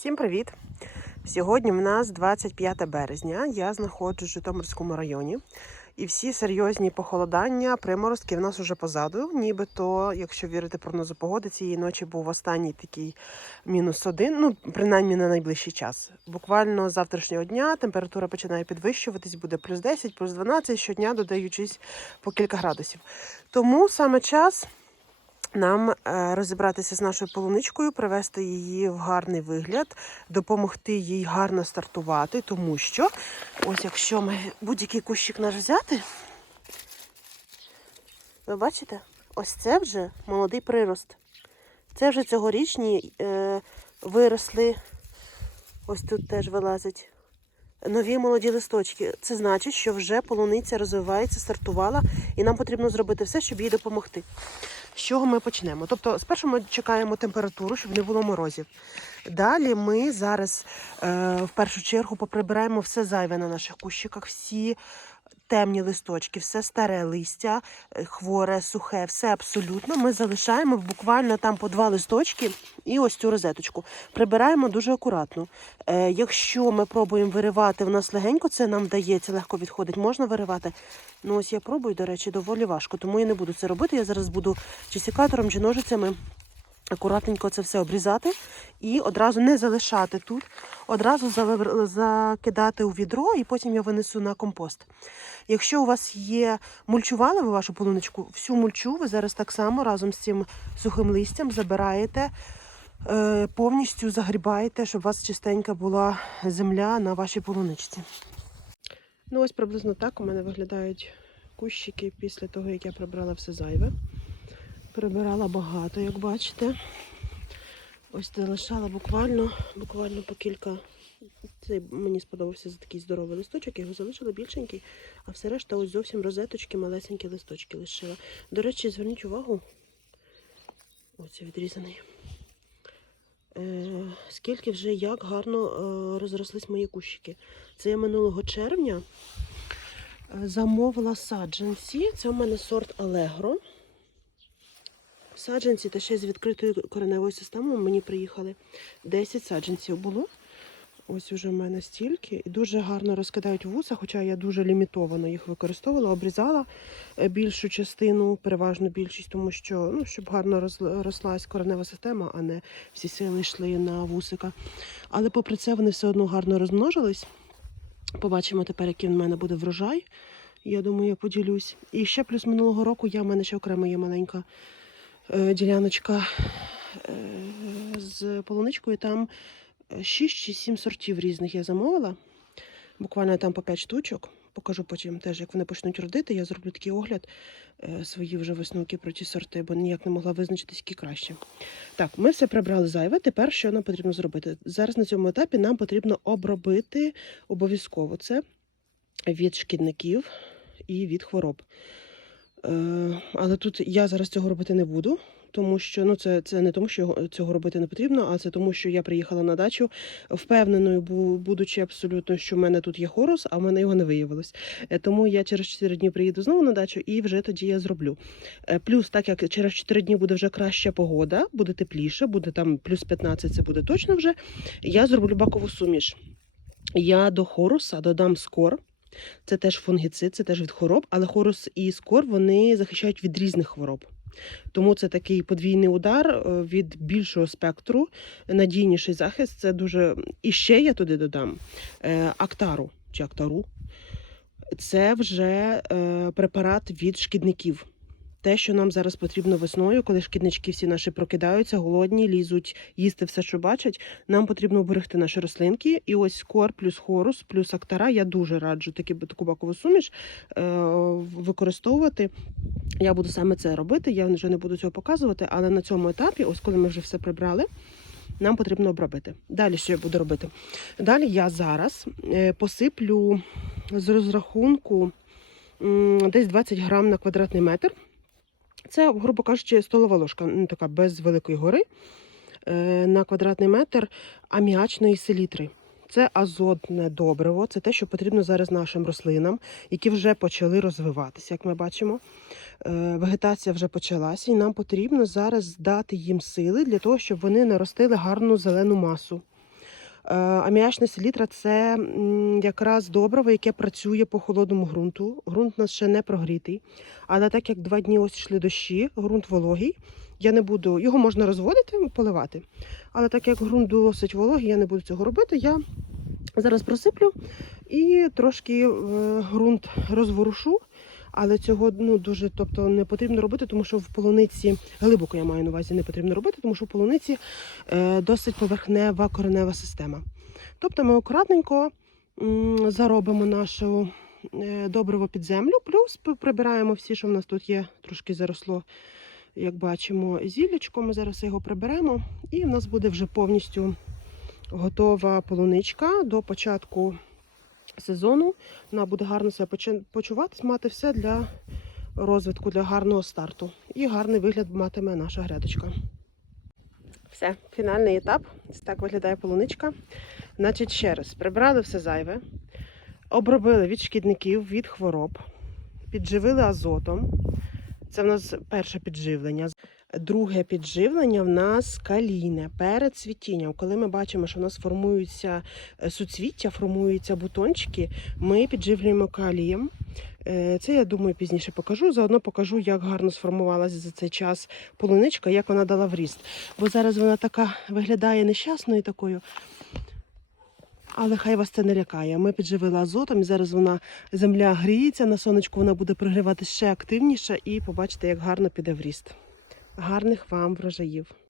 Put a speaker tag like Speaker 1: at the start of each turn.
Speaker 1: Всім привіт! Сьогодні в нас 25 березня. Я знаходжусь в Житомирському районі. І всі серйозні похолодання, приморозки в нас уже позаду. Нібито, якщо вірити прогнозу погоди, цієї ночі був останній такий мінус один, ну принаймні на найближчий час. Буквально з завтрашнього дня температура починає підвищуватись, буде плюс 10, плюс 12, щодня додаючись по кілька градусів. Тому саме час нам е, розібратися з нашою полуничкою, привести її в гарний вигляд, допомогти їй гарно стартувати, тому що ось якщо ми будь-який кущик наш взяти, ви бачите, ось це вже молодий прирост. Це вже цьогорічні е, виросли, ось тут теж вилазять нові молоді листочки. Це значить, що вже полуниця розвивається, стартувала, і нам потрібно зробити все, щоб їй допомогти. З чого ми почнемо? Тобто, спершу ми чекаємо температуру, щоб не було морозів. Далі ми зараз е, в першу чергу поприбираємо все зайве на наших кущиках, всі темні листочки, все старе листя, е, хворе, сухе, все абсолютно. Ми залишаємо буквально там по два листочки і ось цю розеточку. Прибираємо дуже акуратно. Е, якщо ми пробуємо виривати, в нас легенько це нам вдається, легко відходить, можна виривати. Ну ось я пробую, до речі, доволі важко, тому я не буду це робити. Я зараз буду чи секатором, чи ножицями акуратненько це все обрізати і одразу не залишати тут, одразу закидати у відро і потім я винесу на компост. Якщо у вас є мульчували ви вашу полуничку, всю мульчу ви зараз так само разом з цим сухим листям забираєте, е, повністю загрібаєте, щоб у вас чистенька була земля на вашій полуничці. Ну ось приблизно так у мене виглядають кущики після того, як я прибрала все зайве. Прибирала багато, як бачите. Ось залишала буквально, буквально по кілька. Цей мені сподобався за такий здоровий листочок, я його залишила більшенький, а все решта ось зовсім розеточки, малесенькі листочки лишила. До речі, зверніть увагу. Ось відрізаний. Е, скільки вже як гарно е, розрослись мої кущики. Це я минулого червня е, замовила саджанці. Це у мене сорт Allegro. Саджанці та ще з відкритою кореневою системою мені приїхали 10 саджанців було. Ось уже в мене стільки. І дуже гарно розкидають вуса, хоча я дуже лімітовано їх використовувала, обрізала е, більшу частину, переважно більшість, тому що ну, щоб гарно рослась коренева система, а не всі сили йшли на вусика. Але попри це вони все одно гарно розмножились. Побачимо тепер, який в мене буде врожай. Я думаю, я поділюсь. І ще плюс минулого року я в мене ще окремо є маленька діляночка е, з полуничкою. Там 6 чи 7 сортів різних я замовила. Буквально там по 5 штучок. Покажу потім теж, як вони почнуть родити. Я зроблю такий огляд, е, свої вже висновки про ті сорти, бо ніяк не могла визначитись, які краще. Так, ми все прибрали зайве. Тепер що нам потрібно зробити? Зараз на цьому етапі нам потрібно обробити обов'язково це від шкідників і від хвороб. Е, але тут я зараз цього робити не буду, тому що ну це, це не тому, що цього робити не потрібно, а це тому, що я приїхала на дачу впевненою, будучи абсолютно, що в мене тут є хорус, а в мене його не виявилось. Е, Тому я через 4 дні приїду знову на дачу і вже тоді я зроблю. Е, Плюс, так як через 4 дні буде вже краща погода, буде тепліше, буде там плюс 15, це буде точно вже. Я зроблю бакову суміш. Я до хоруса додам скор. Це теж фунгіцид, це теж від хвороб, але хорус і скор вони захищають від різних хвороб. Тому це такий подвійний удар е, від більшого спектру, надійніший захист. Це дуже. І ще я туди додам е, актару чи актару. Це вже е, препарат від шкідників. Те, що нам зараз потрібно весною, коли шкіднички всі наші прокидаються, голодні, лізуть їсти все, що бачать. Нам потрібно оберегти наші рослинки. І ось скор плюс хорус, плюс актара. Я дуже раджу такі, таку бакову суміш е, використовувати. Я буду саме це робити. Я вже не буду цього показувати, але на цьому етапі, ось коли ми вже все прибрали, нам потрібно обробити. Далі що я буду робити? Далі я зараз е, посиплю з розрахунку десь 20 грам на квадратний метр. Це, грубо кажучи, столова ложка, ну, така без великої гори е, на квадратний метр аміачної селітри. Це азотне добриво, це те, що потрібно зараз нашим рослинам, які вже почали розвиватися, як ми бачимо. Е, Вегетація вже почалася, і нам потрібно зараз дати їм сили для того, щоб вони наростили гарну зелену масу. Е, Аміачна селітра це якраз добриво, яке працює по холодному ґрунту. Ґрунт у нас ще не прогрітий. Але так як два дні ось йшли дощі, ґрунт вологий. Я не буду, його можна розводити, поливати. Але так як ґрунт досить вологий, я не буду цього робити. Я зараз просиплю і трошки е, ґрунт розворушу. Але цього ну дуже тобто не потрібно робити, тому що в полуниці глибоко я маю на увазі не потрібно робити, тому що в полуниці е, досить поверхнева коренева система. Тобто ми акуратненько м, заробимо нашу е, добриво під землю, плюс прибираємо всі, що в нас тут є, трошки заросло, як бачимо, зіллячко. Ми зараз його приберемо, і в нас буде вже повністю готова полуничка до початку сезону. Вона буде гарно себе почи- почувати, мати все для розвитку, для гарного старту. І гарний вигляд матиме наша грядочка. Все, фінальний етап. Ось так виглядає полуничка. Значить, ще раз, прибрали все зайве, обробили від шкідників, від хвороб, підживили азотом. Це в нас перше підживлення. Друге підживлення в нас калійне перед цвітінням. Коли ми бачимо, що в нас формуються е, суцвіття, формуються бутончики, ми підживлюємо калієм. Е, Це я думаю пізніше покажу. Заодно покажу, як гарно сформувалася за цей час полуничка, як вона дала вріст. Бо зараз вона така виглядає нещасною такою. Але хай вас це не лякає. Ми підживили азотом, і зараз вона земля гріється, на сонечку вона буде прогрівати ще активніше, і побачите, як гарно піде в ріст. Гарних вам врожаїв!